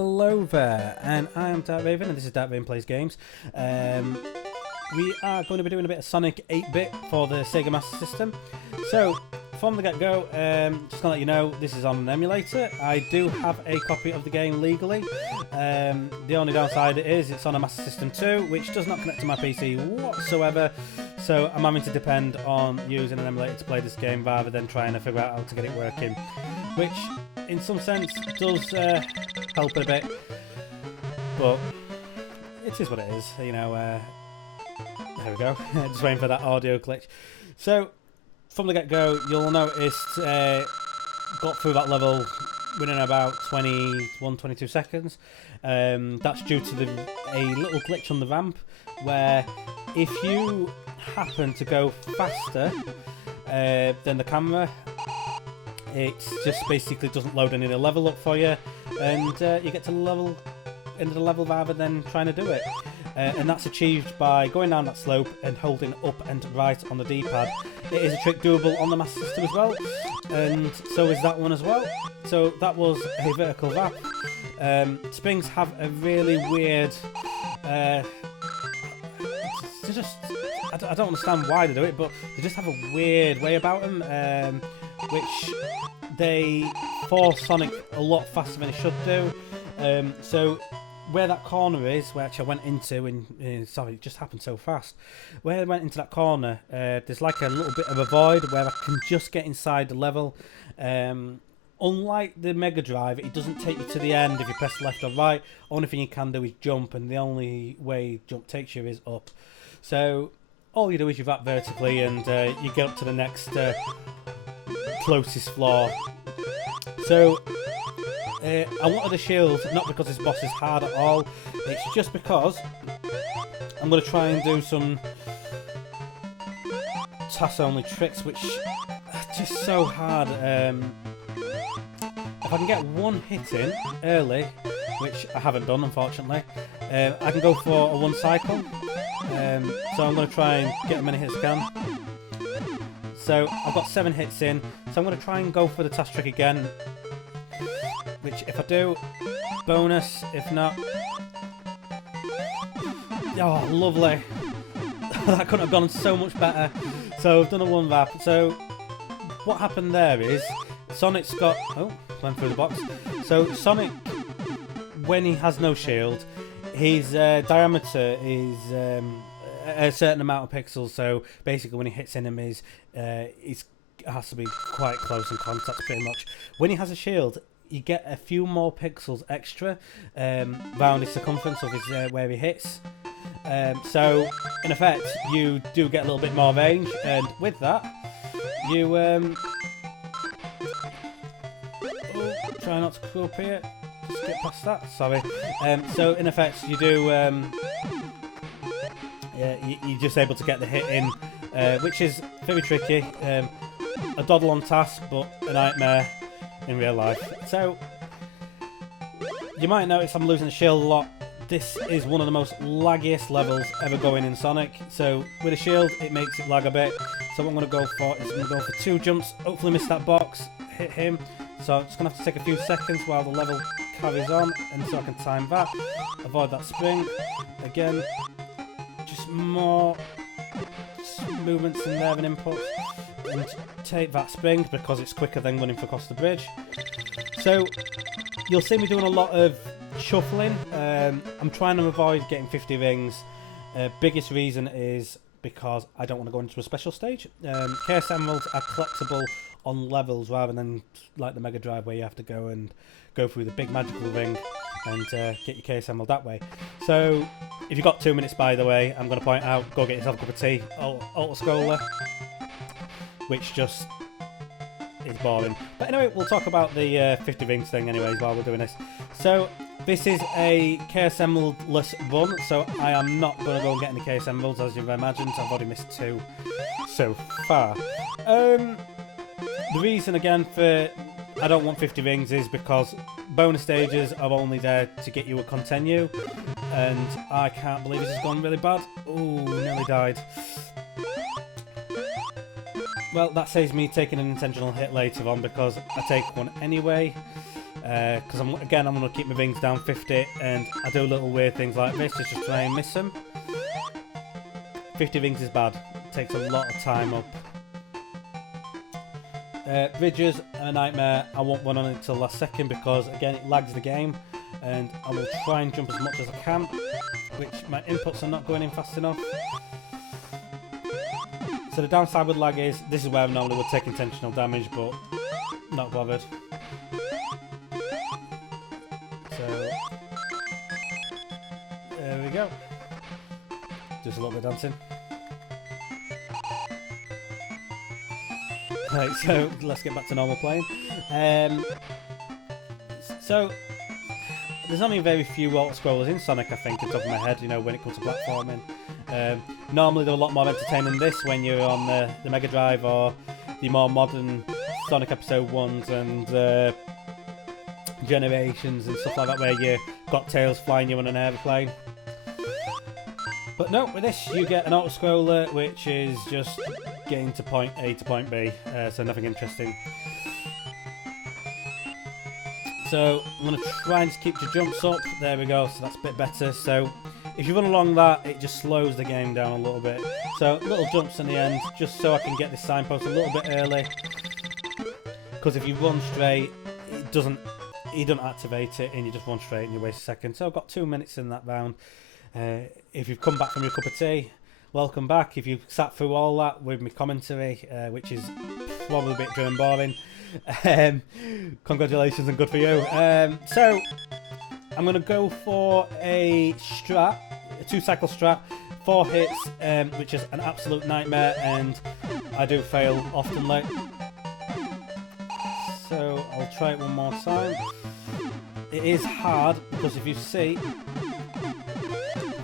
Hello there, and I am Dark Raven, and this is Dark Raven Plays Games. We are going to be doing a bit of Sonic 8-bit for the Sega Master System. So, from the get-go, just to let you know, this is on an emulator. I do have a copy of the game legally. The only downside is it's on a Master System 2, which does not connect to my PC whatsoever. So I'm having to depend on using an emulator to play this game rather than trying to figure out how to get it working, which in some sense does help a bit, but it is what it is, you know. There we go. Just waiting for that audio glitch. So from the get-go, you'll notice got through that level within about 22 seconds. That's due to a little glitch on the ramp where if you happen to go faster than the camera, it just basically doesn't load any of the level up for you, and you get to the end of the level rather than trying to do it. And that's achieved by going down that slope and holding up and right on the D-pad. It is a trick doable on the Master System as well, and so is that one as well. So that was a vertical wrap. Springs have a really weird... I don't understand why they do it, but they just have a weird way about them, which they force Sonic a lot faster than it should do. So where that corner is, which I went into, and sorry, it just happened so fast. Where I went into that corner, there's like a little bit of a void where I can just get inside the level. Unlike the Mega Drive, it doesn't take you to the end if you press left or right. Only thing you can do is jump, and the only way jump takes you is up. So all you do is you wrap vertically, and you get up to the next closest floor. So I wanted a shield, not because this boss is hard at all. It's just because I'm going to try and do some TAS-only tricks, which are just so hard. If I can get one hit in early, which I haven't done unfortunately, I can go for a one cycle. So I'm going to try and get as many hits as I can. So I've got 7 hits in, so I'm going to try and go for the TAS trick again, which if I do, bonus. If not, oh lovely. That couldn't have gone so much better. So I've done a one wrap. So what happened there is Sonic's got, oh, went through the box. So Sonic, when he has no shield, his diameter is a certain amount of pixels. So basically when he hits enemies, it has to be quite close in contact pretty much. When he has a shield, you get a few more pixels extra around his circumference of his where he hits. So in effect, you do get a little bit more range, and with that, you try not to go up here. Just get past that. Sorry. So in effect, you do. You're just able to get the hit in, which is very tricky. A doddle on task, but a nightmare in real life. So you might notice I'm losing the shield a lot. This is one of the most laggiest levels ever going in Sonic. So with a shield, it makes it lag a bit. So what I'm going to go for is I'm going to go for 2 jumps. Hopefully miss that box, hit him. So I'm just going to have to take a few seconds while the level carries on, and so I can time that. Avoid that spring. Again, just more movements in there and input. And take that spring because it's quicker than running across the bridge. So you'll see me doing a lot of shuffling. I'm trying to avoid getting 50 rings. Biggest reason is because I don't want to go into a special stage. Chaos Emeralds are collectible on levels rather than like the Mega Drive where you have to go through the big magical ring and get your Chaos Emerald that way. So if you've got 2 minutes, by the way, I'm going to point out, go get yourself a cup of tea. Auto-scroller, which just is boring. But anyway, we'll talk about the 50 rings thing anyways while we're doing this. So this is a Chaos Emerald-less run, so I am not going to go and get any Chaos Emeralds, as you've imagined. I've already missed 2 so far. The reason again for I don't want 50 rings is because bonus stages are only there to get you a continue, and I can't believe this has gone really bad. Ooh, nearly died. Well, that saves me taking an intentional hit later on because I take one anyway. because I'm going to keep my rings down 50, and I do little weird things like this just to try and miss them. 50 rings is bad. It takes a lot of time up. Bridges are a nightmare. I won't run on it until last second because again it lags the game, and I will try and jump as much as I can, which my inputs are not going in fast enough. So the downside with lag is this is where I normally would take intentional damage, but not bothered. So there we go. Just a little bit of dancing. Right, so let's get back to normal playing. So there's only very few auto-scrollers in Sonic, I think, off the top of my head, you know, when it comes to platforming. Normally they're a lot more entertaining than this when you're on the Mega Drive or the more modern Sonic Episode 1s and Generations and stuff like that, where you got Tails flying you on an aeroplane. But no, with this you get an auto-scroller which is just getting to point A to point B, so nothing interesting. So I'm going to try and just keep your jumps up. There we go, so that's a bit better. So if you run along that, it just slows the game down a little bit. So little jumps in the end, just so I can get this signpost a little bit early. Because if you run straight, you don't activate it, and you just run straight and you waste a second. So I've got 2 minutes in that round. If you've come back from your cup of tea, welcome back. If you've sat through all that with my commentary, which is probably a bit dry and boring, congratulations and good for you. So I'm going to go for a strat, a 2-cycle strat, 4 hits, which is an absolute nightmare, and I do fail often. So I'll try it one more time. It is hard because if you see,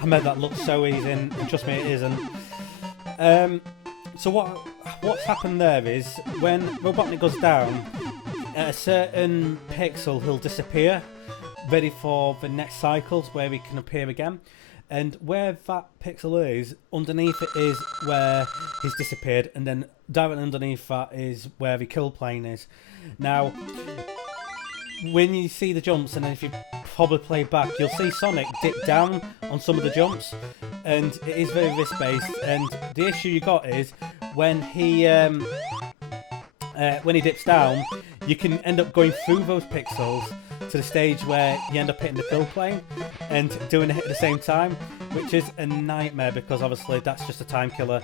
I made that look so easy, and trust me, it isn't. So what's happened there is when Robotnik goes down, a certain pixel he'll disappear, ready for the next cycles where he can appear again. And where that pixel is, underneath it is where he's disappeared, and then directly underneath that is where the kill plane is. Now, when you see the jumps, and then if you probably play back, you'll see Sonic dip down on some of the jumps, and it is very risk-based. And the issue you got is when he dips down, you can end up going through those pixels to the stage where you end up hitting the kill plane and doing a hit at the same time, which is a nightmare because obviously that's just a time killer.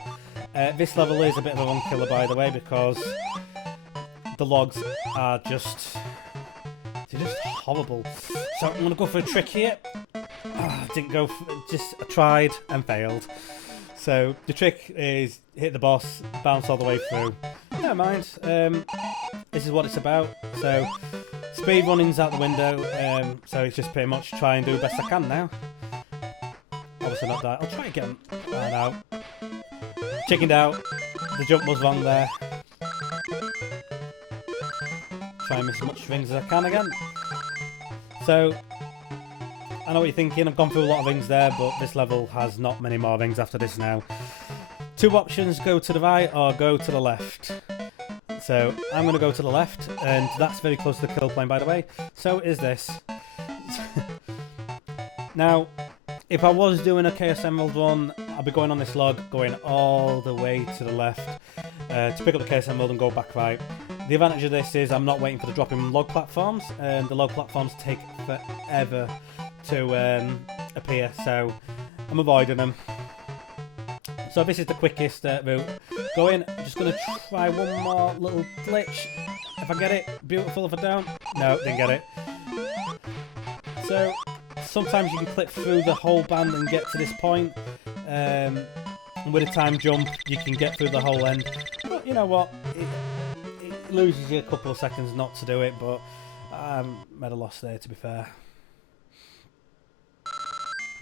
This level is a bit of a run killer, by the way, because the logs are just horrible. So I'm gonna go for a trick here. Didn't go for, I tried and failed. So the trick is hit the boss, bounce all the way through. Never mind. This is what it's about. So speed running's out the window. So it's just pretty much try and do the best I can now. Obviously not that. I'll try again. Out. Chickened out. The jump was wrong there. Try and miss as much rings as I can again. So I know what you're thinking. I've gone through a lot of rings there, but this level has not many more rings after this now. 2 options: go to the right or go to the left. So I'm going to go to the left, and that's very close to the kill plane, by the way. So is this. Now, if I was doing a Chaos Emerald run, I'll be going on this log, going all the way to the left to pick up the Chaos Emerald and go back right. The advantage of this is I'm not waiting for the dropping log platforms, and the log platforms take forever to appear, so I'm avoiding them. So this is the quickest route. Go in. I'm just going to try one more little glitch. If I get it, beautiful. If I don't, no, didn't get it. So sometimes you can clip through the whole band and get to this point. And with a time jump, you can get through the whole end. But you know what? It loses you a couple of seconds not to do it, but I made a loss there, to be fair.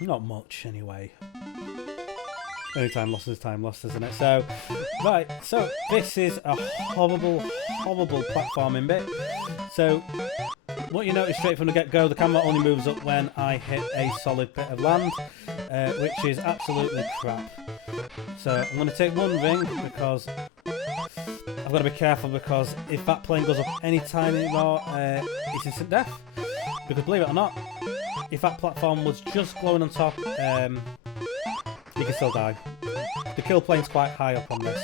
Not much, anyway. Any time lost is time lost, isn't it? So, right, so this is a horrible, horrible platforming bit. So, what you notice straight from the get-go, the camera only moves up when I hit a solid bit of land, which is absolutely crap. So, I'm going to take one ring because I I've got to be careful because if that plane goes up any tiny more, it's instant death. Because believe it or not, if that platform was just glowing on top, you can still die. The kill plane's quite high up on this.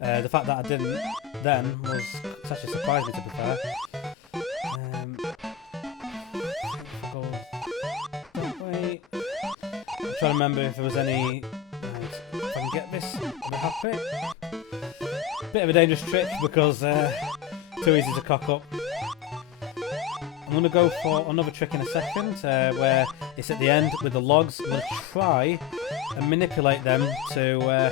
The fact that I didn't then was it's actually surprised me, to be fair. Go that way. I'm trying to remember if there was any. Right, if I can get this, I'll be happy. Bit of a dangerous trick because too easy to cock up. I'm going to go for another trick in a second where it's at the end with the logs. I'm going to try and manipulate them to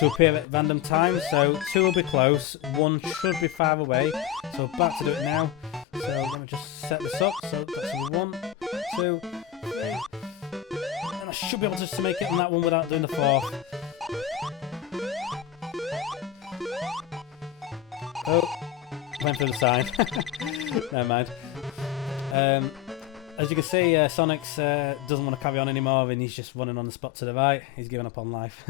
appear at random times. So 2 will be close, 1 should be far away. So I'm about to do it now. So let me just set this up. So that's 1, 2, 3. And I should be able just to make it on that one without doing the 4th. Oh, went through the side. Never mind. As you can see, Sonic's doesn't want to carry on anymore and he's just running on the spot to the right. He's given up on life.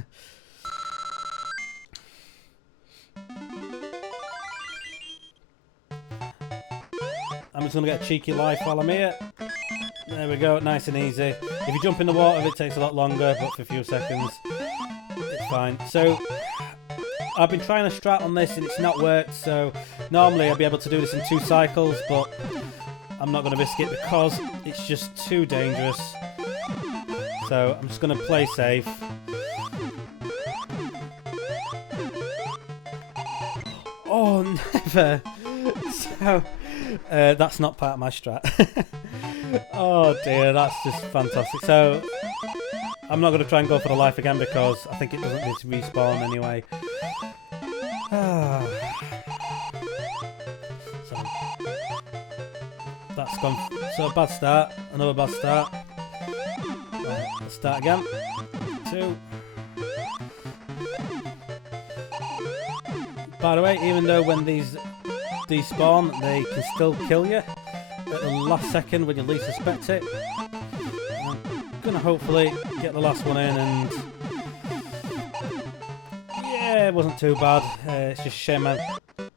I'm just going to get a cheeky life while I'm here. There we go, nice and easy. If you jump in the water, it takes a lot longer, but for a few seconds, it's fine. So, I've been trying to strat on this and it's not worked, so normally I'd be able to do this in 2 cycles, but I'm not going to risk it because it's just too dangerous. So I'm just going to play safe. Oh, never! So, that's not part of my strat. Oh dear, that's just fantastic. So, I'm not going to try and go for the life again because I think it doesn't need to respawn anyway. So that's gone. So a bad start, another bad start. Right, let's start again. 2. By the way, even though when these despawn, they can still kill you at the last second when you least suspect it. I'm gonna hopefully get the last one in and. Yeah, it wasn't too bad. It's just a shame I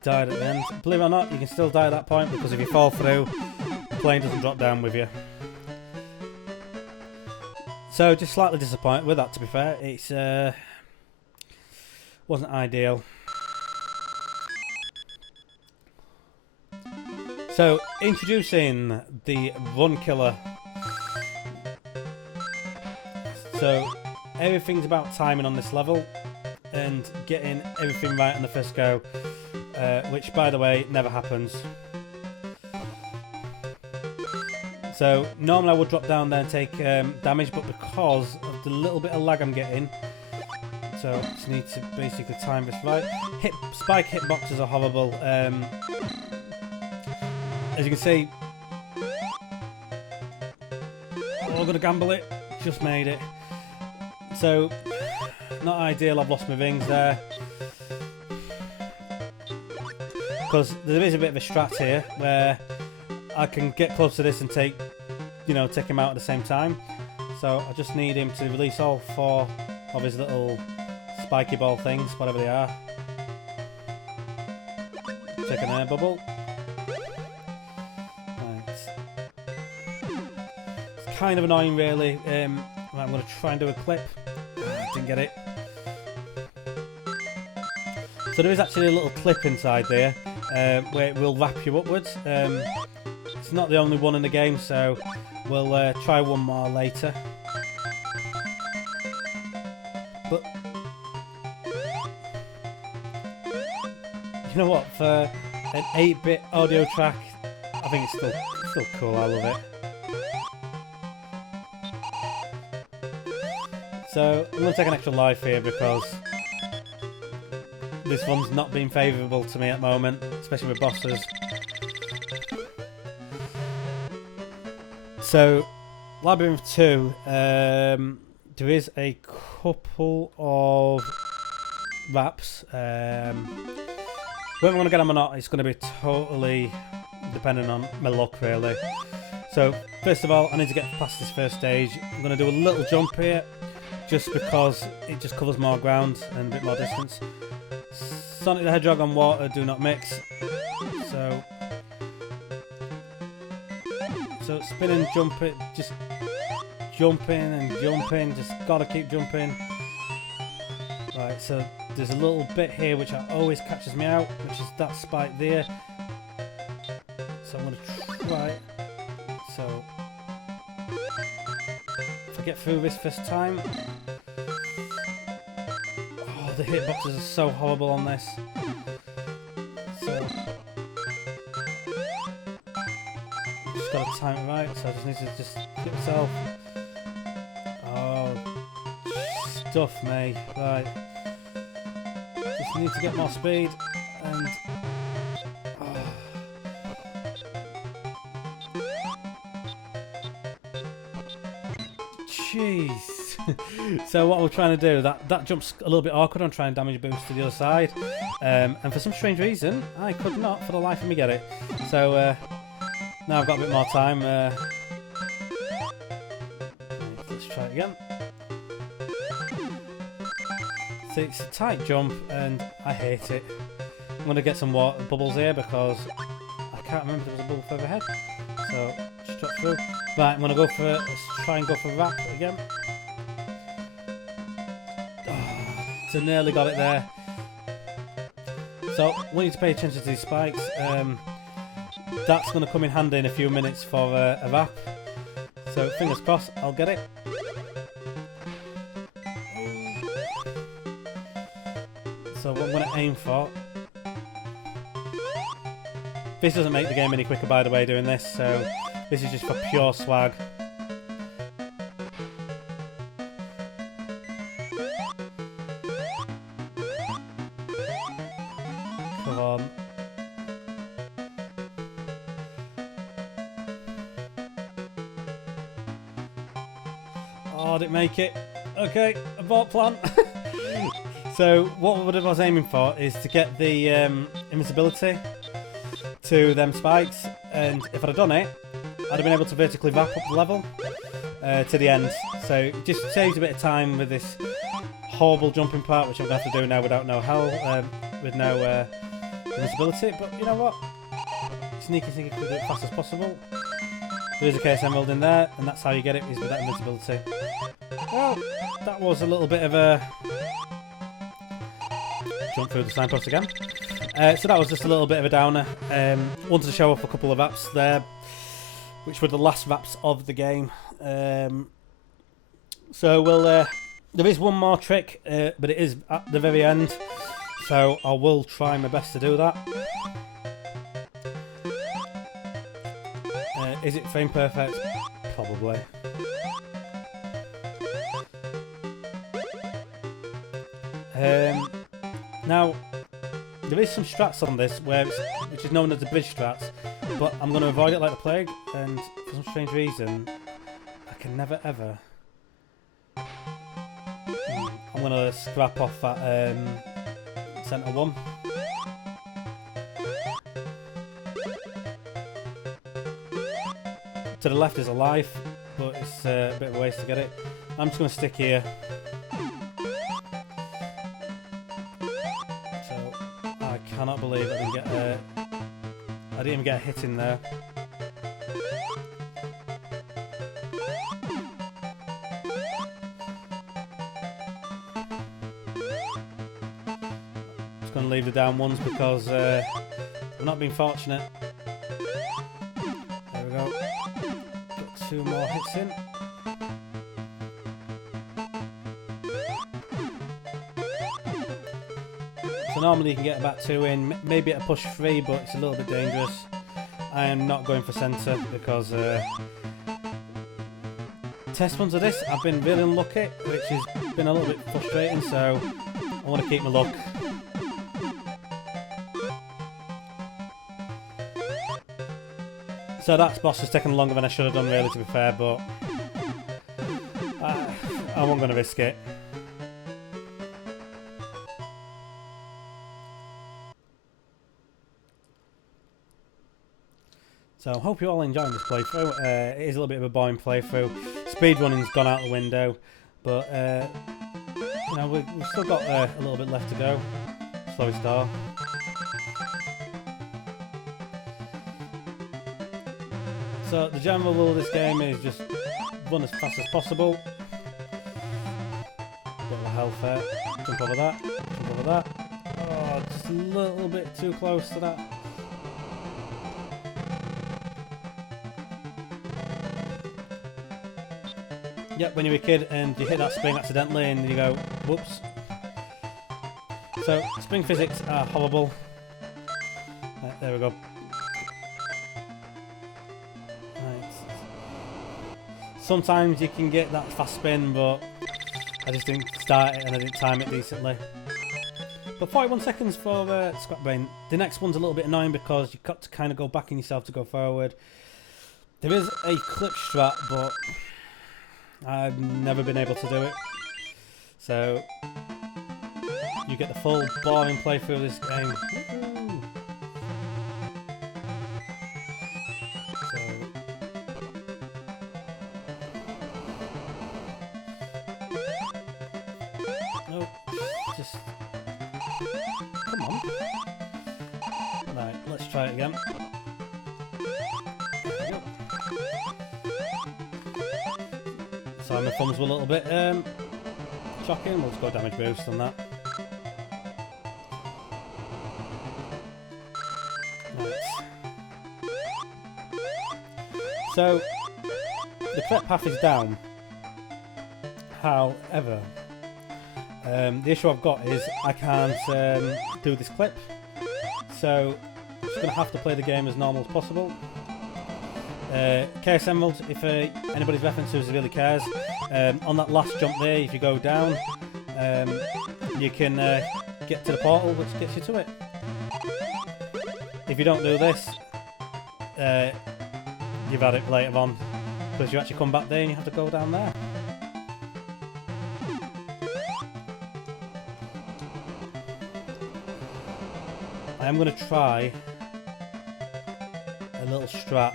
died at the end. Believe it or not, you can still die at that point because if you fall through, the plane doesn't drop down with you. So, just slightly disappointed with that, to be fair. It's wasn't ideal. So, introducing the Run Killer. So, everything's about timing on this level. And getting everything right on the first go, which by the way never happens. So normally I would drop down there and take damage, but because of the little bit of lag I'm getting, so I just need to basically time this right. Spike hitboxes are horrible. As you can see, oh, I'm gonna gamble it. Just made it. So. Not ideal, I've lost my rings there. Because there is a bit of a strat here where I can get close to this and take him out at the same time. So I just need him to release all 4 of his little spiky ball things, whatever they are. Check an air bubble. Right. It's kind of annoying really. Right, I'm going to try and do a clip. Didn't get it. So there is actually a little clip inside there where it will wrap you upwards. It's not the only one in the game, so we'll try one more later. But you know what? For an 8-bit audio track, I think it's still cool. I love it. So I'm going to take an extra life here because this one's not been favourable to me at the moment, especially with bosses. So, Labyrinth 2, there is a couple of wraps. Whether I'm going to get them or not, it's going to be totally dependent on my luck, really. So, first of all, I need to get past this first stage. I'm going to do a little jump here, just because it just covers more ground and a bit more distance. Sonic the Hedgehog and water do not mix. So spinning, jumping, just jumping and jumping. Just gotta keep jumping. Right, so there's a little bit here which always catches me out, which is that spike there. So I'm gonna try it. So if I get through this first time. Oh, the hitboxes are so horrible on this. So just gotta time it right. So I just need to just get myself. Oh, stuff me. Right. Just need to get more speed and. Jeez. So what we're trying to do, that jump's a little bit awkward. I'm trying to damage boost to the other side, and for some strange reason I could not for the life of me get it. So now I've got a bit more time. Let's try it again. See, it's a tight jump and I hate it. I'm going to get some water bubbles here because I can't remember if there was a bubble further ahead. So just drop through. Right, I'm going to go for, let's try and go for wrap again. Oh, so nearly got it there. So we need to pay attention to these spikes. That's going to come in handy in a few minutes for a wrap. So fingers crossed, I'll get it. So what I'm going to aim for. This doesn't make the game any quicker, by the way, doing this. So this is just for pure swag. Come on. Oh, didn't make it. Okay, abort plan. So what I was aiming for is to get the invincibility to them spikes, and if I'd have done it, I'd have been able to vertically wrap up the level to the end. So it just saves a bit of time with this horrible jumping part, which I'm going to have to do now without no hell, with no invincibility. But you know what? Sneaky can do it as fast as possible. There is a case emerald in there, and that's how you get it, is with that invincibility. Well, that was a little bit of a jump through the signpost again. So that was just a little bit of a downer. Wanted to show off a couple of apps there, which were the last maps of the game. So we'll there is one more trick, but it is at the very end, so I will try my best to do that. Is it frame perfect? Probably. Now there is some strats on this which is known as the bridge strats, but I'm going to avoid it like the plague, and for some strange reason I can never ever. I'm going to scrap off that centre one. To the left is a life, but it's a bit of a waste to get it. I'm just going to stick here. I cannot believe I didn't get I didn't even get a hit in there. Just going to leave the down ones because I've not been fortunate. There we go. Got 2 more hits in. So normally you can get about 2 in, maybe at a push 3, but it's a little bit dangerous. I am not going for centre because test runs of this I've been really unlucky, which has been a little bit frustrating, so I want to keep my luck. So that boss has taken longer than I should have done, really, to be fair, but I wasn't going to risk it. So I hope you're all enjoying this playthrough. It is a little bit of a boring playthrough. Speedrunning's gone out the window, but you know, we've still got a little bit left to go. slowest star. So the general rule of this game is just run as fast as possible. Bit of a health there. Jump over that. Jump over that. Oh, just a little bit too close to that. Yep, when you're a kid and you hit that spring accidentally and you go, whoops. So, spring physics are horrible. Right, there we go. Right. Sometimes you can get that fast spin, but I just didn't start it and I didn't time it decently. But 41 seconds for Scrap Brain. The next one's a little bit annoying because you've got to kind of go back in yourself to go forward. There is a clip strat, but I've never been able to do it. So you get the full boring playthrough of this game. Woo-hoo. So just come on. Right, let's try it again. There we go. So my thumbs were a little bit shocking. We'll just go damage boost on that. Right. So the correct path is down. However, the issue I've got is I can't do this clip. So I'm just going to have to play the game as normal as possible. Chaos Emerald, if anybody's references really cares, on that last jump there, if you go down, you can get to the portal which gets you to it. If you don't do this, you've had it later on, because you actually come back there and you have to go down there. I am going to try a little strat.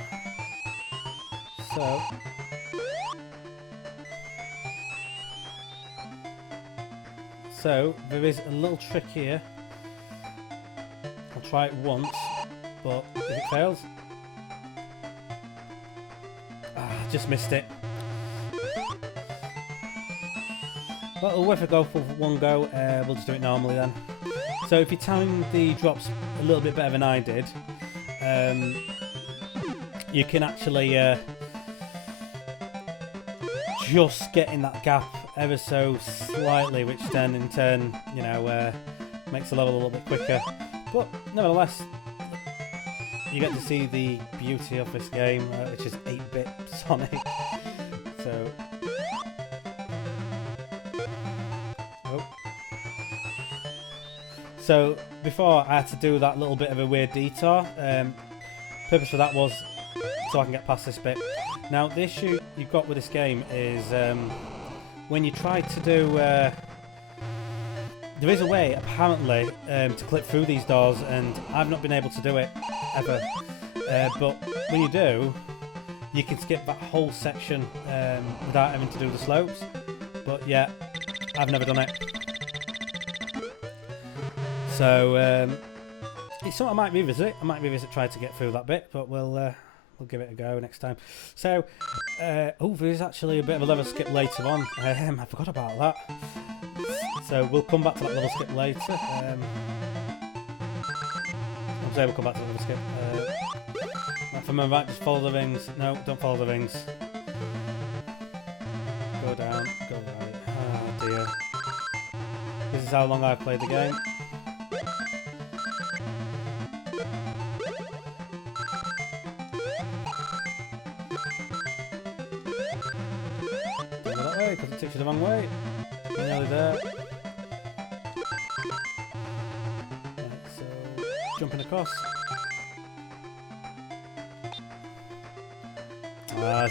So there is a little trick here. I'll try it once, but if it fails, just missed it. Well, we'll go for one go. We'll just do it normally then. So if you time the drops a little bit better than I did, you can actually just get in that gap ever so slightly, which then in turn, you know, makes the level a little bit quicker. But nevertheless, you get to see the beauty of this game, which is 8-bit Sonic. So, so before I had to do that little bit of a weird detour. Purpose for that was so I can get past this bit. Now the issue you've got with this game is when you try to do there is a way apparently to clip through these doors, and I've not been able to do it ever, but when you do, you can skip that whole section without having to do the slopes. But yeah, I've never done it, so it's something I might revisit. I might revisit trying to get through that bit, but we'll give it a go next time. So, oh, there's actually a bit of a level skip later on. I forgot about that. So we'll come back to that level skip later. I'll say we'll come back to the level skip. Right, from my right, just follow the rings. No, don't follow the rings. Go down, go right. Oh dear. This is how long I've played the game. Because it takes you the wrong way. We're nearly there. Right, so jumping across.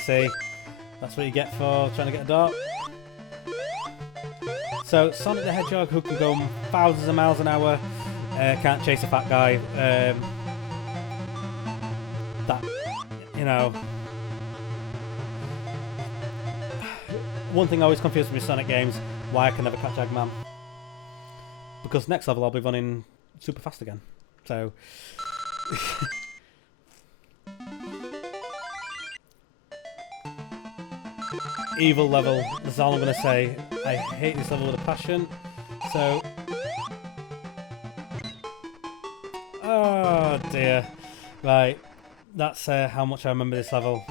See, that's what you get for trying to get a dart. So Sonic the Hedgehog, who can go thousands of miles an hour, can't chase a fat guy. That, you know. One thing I always confuse with Sonic games, why I can never catch Eggman. Because next level I'll be running super fast again. So evil level, that's all I'm going to say. I hate this level with a passion. So oh dear. Right, that's how much I remember this level.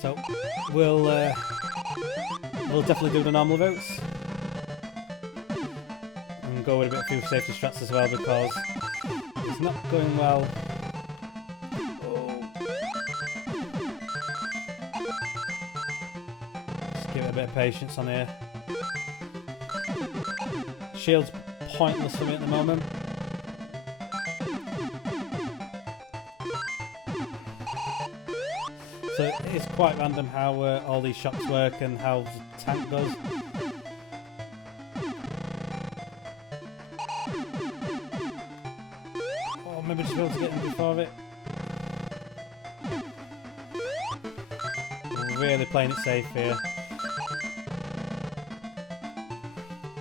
So we'll definitely do the normal routes and go with a bit of few safety strats as well, because it's not going well. Oh. Just give it a bit of patience on here. Shield's pointless for me at the moment. So it's quite random how all these shots work and how the tank does. Oh, maybe just be able to get in before it. Really playing it safe here.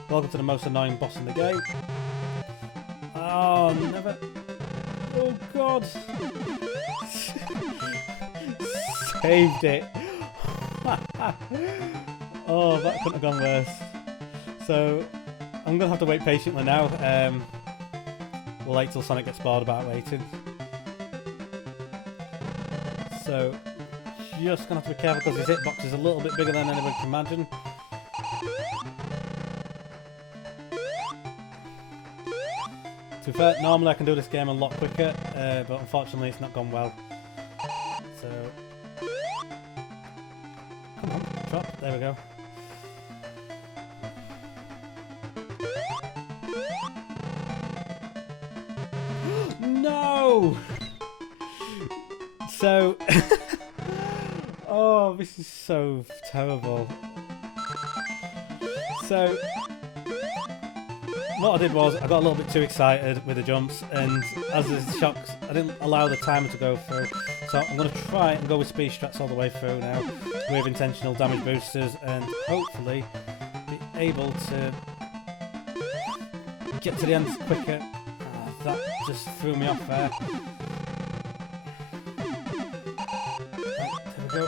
Welcome to the most annoying boss in the game. Oh, never. Oh, God. Saved it. Oh, that couldn't have gone worse. So, I'm going to have to wait patiently now. We'll wait till Sonic gets bored about waiting. So, just going to have to be careful because his hitbox is a little bit bigger than anyone can imagine. To be fair, normally I can do this game a lot quicker, but unfortunately it's not gone well. So, come on, drop, there we go. No! So, oh, this is so terrible. So, what I did was I got a little bit too excited with the jumps, and as the shocks, I didn't allow the timer to go through. So I'm going to try and go with speed strats all the way through now, with intentional damage boosters, and hopefully be able to get to the end quicker. That just threw me off there. Right, there we go.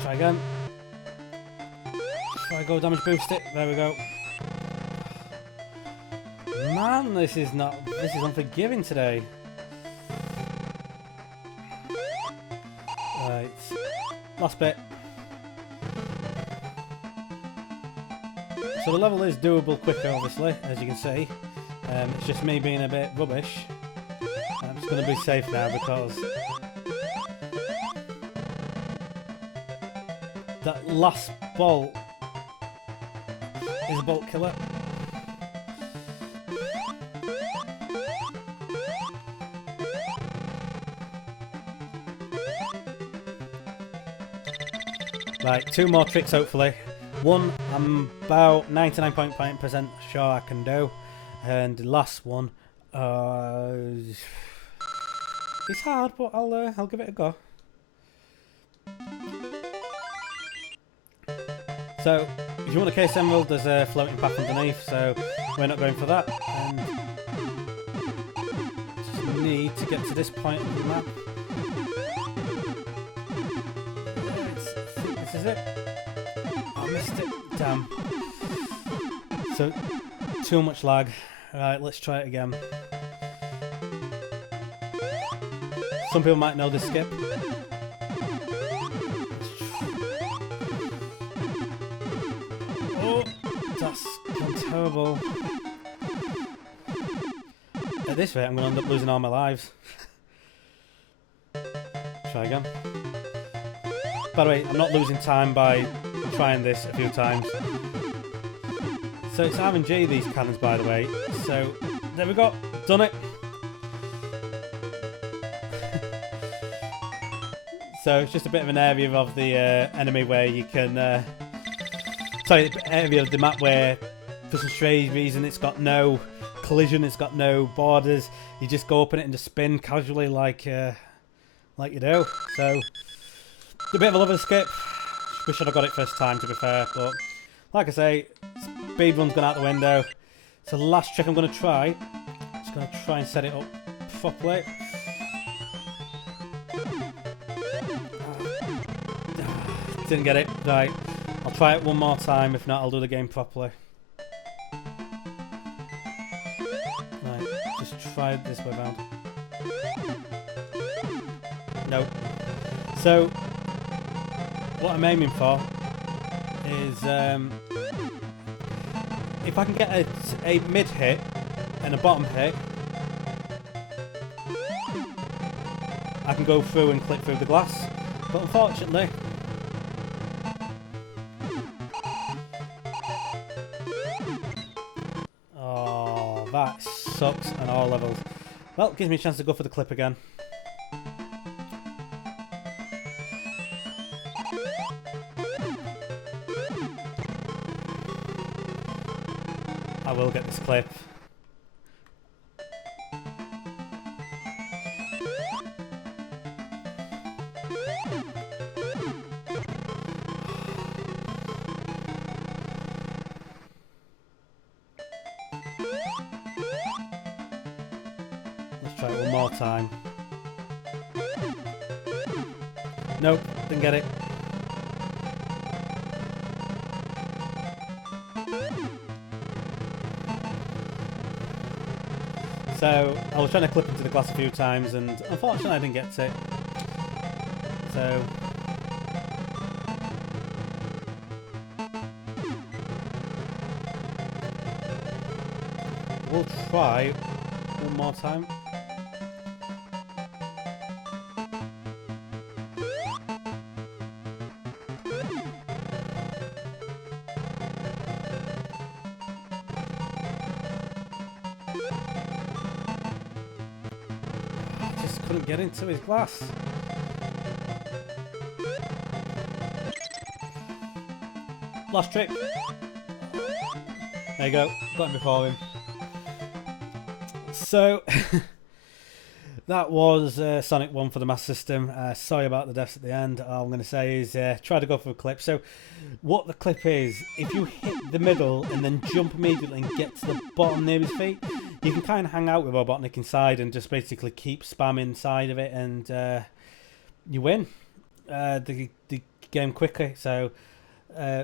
Try again. Try go damage boost it. There we go. Man, this is unforgiving today. Right. Last bit. So the level is doable quicker, obviously, as you can see. It's just me being a bit rubbish. I'm just going to be safe now because that last bolt is a bolt killer. Right, 2 more tricks hopefully. One I'm about 99.9% sure I can do, and the last one, it's hard, but I'll give it a go. So, if you want a case emerald, there's a floating path underneath, so we're not going for that. And just need to get to this point of the map. This is it. I missed it. Damn. So, too much lag. Right, let's try it again. Some people might know this skip. Oh, that's gone terrible. At this rate, I'm going to end up losing all my lives. Try again. By the way, I'm not losing time by trying this a few times. So it's RNG, these cannons, by the way. So, there we go. Done it. So it's just a bit of an area of the enemy where you can... sorry, area of the map where, for some strange reason, it's got no collision, it's got no borders. You just go up in it and just spin casually like like you do. So, a bit of a love and skip. Wish I'd have got it first time, to be fair, but like I say, speed run's gone out the window. So the last trick I'm going to try, just going to try and set it up properly. Didn't get it. Right, I'll try it one more time. If not, I'll do the game properly. Right, just try it this way round. Nope. So, what I'm aiming for is if I can get a mid hit and a bottom hit, I can go through and clip through the glass. But unfortunately, oh, that sucks on all levels. Well, it gives me a chance to go for the clip again. I will get this clip. Let's try it one more time. Nope, didn't get it. So, I was trying to clip into the glass a few times and unfortunately I didn't get it. So, we'll try one more time. Couldn't get into his glass. Last trick. There you go. Got him before him. So that was Sonic 1 for the Master System. Sorry about the deaths at the end. All I'm going to say is try to go for a clip. So what the clip is, if you hit the middle and then jump immediately and get to the bottom near his feet, you can kind of hang out with Robotnik inside and just basically keep spamming inside of it, and you win the game quickly. So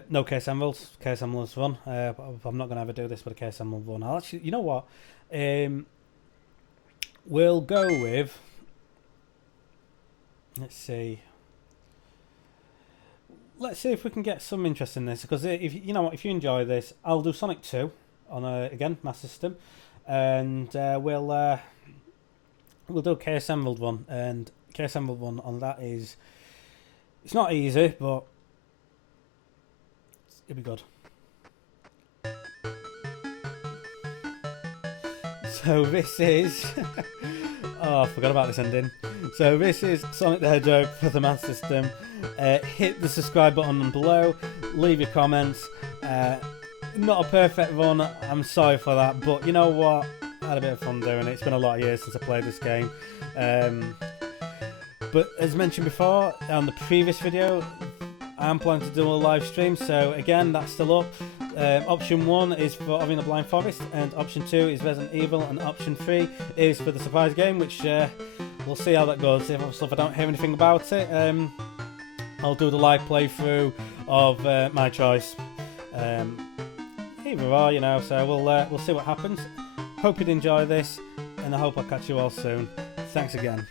no case emeralds. Case emeralds run. I'm not going to ever do this with a case emerald run. I'll actually, you know what? We'll go with. Let's see. Let's see if we can get some interest in this, because if you know what, if you enjoy this, I'll do Sonic 2 on again Master System. And we'll do a KS Emerald one, and KS Emerald one on that is, it's not easy, but it'll be good. So this is oh, I forgot about this ending. So this is Sonic the Hedgehog for the Master System. Hit the subscribe button below, leave your comments. Not a perfect run, I'm sorry for that, but you know what, I had a bit of fun doing it. It's been a lot of years since I played this game. But as mentioned before on the previous video, I am planning to do a live stream, so again, that's still up. Option 1 is for Ori and the Blind Forest, and option 2 is Resident Evil, and option 3 is for the surprise game, which we'll see how that goes. If I don't hear anything about it, I'll do the live playthrough of my choice. Either or, you know, so we'll see what happens. Hope you'd enjoy this, and I hope I'll catch you all soon. Thanks again.